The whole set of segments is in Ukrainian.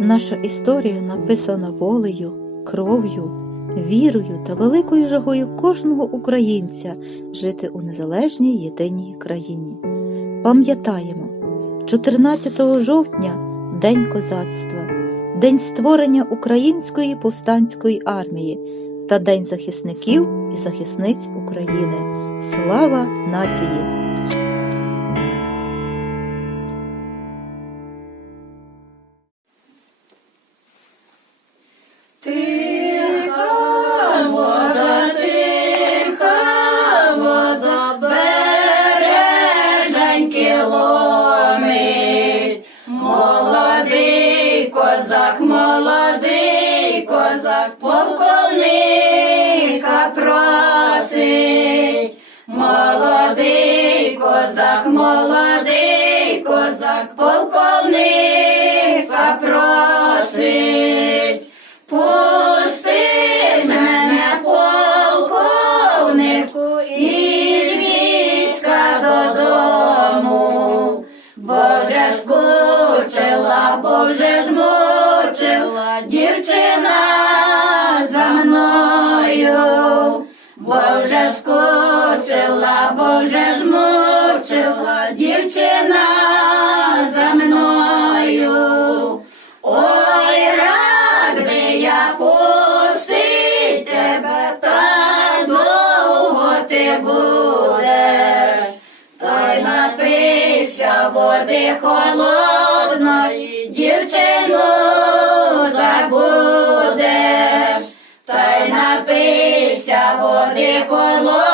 Наша історія написана волею, кров'ю, вірою та великою жагою кожного українця жити у незалежній єдиній країні. Пам'ятаємо, 14 жовтня День козацтва, День створення Української повстанської армії та День захисників і захисниць України. Слава нації! Вже змучила дівчина за мною, бо вже скучила, бо вже змучила дівчина за мною. Ой, рад би я пустить тебе, та довго ти будеш, та й напийся води холодної, води холодної,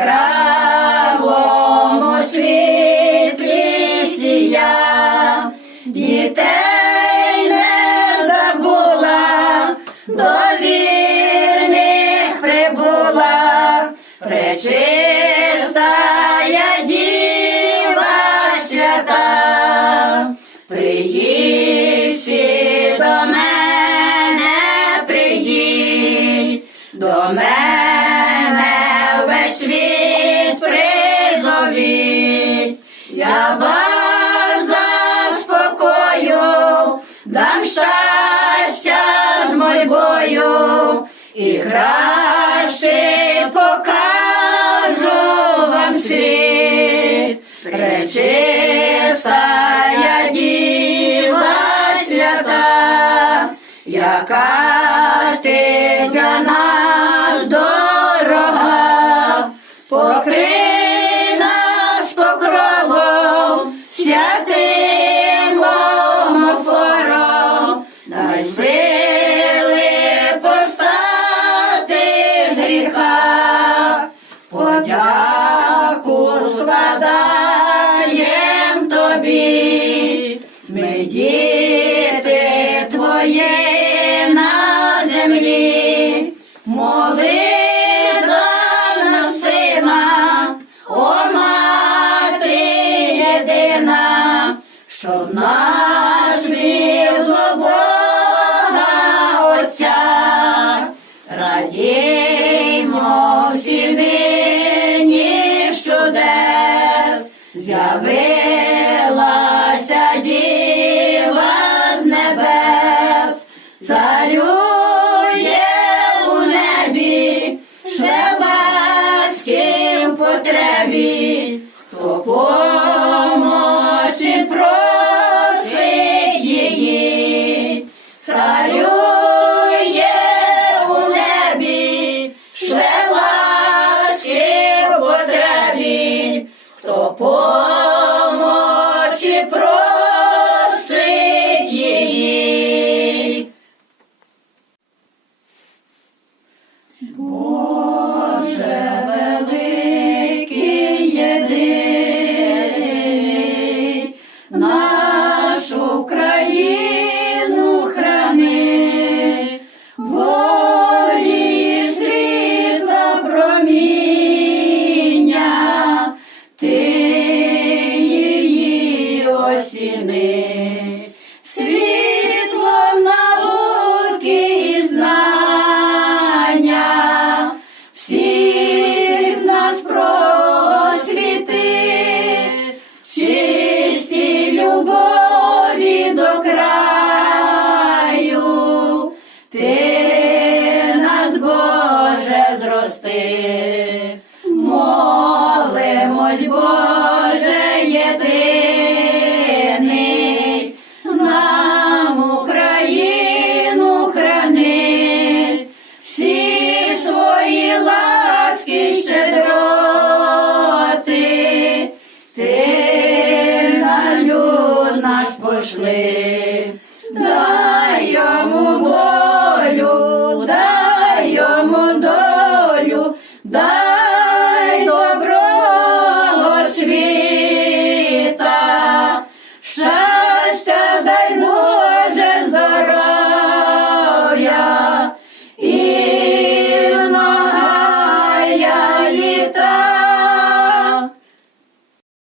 Strada. Пречистая діва свята, яка діти твої на землі, моли за нас сина, о мати єдина, щоб нас вів до Бога Отця. Радіймо всі нині чудес, з'явилася потребі, хто помочі стіни, світлом науки і знання, всіх нас просвіти, чисті любові до краю, ти нас, Боже, зрости.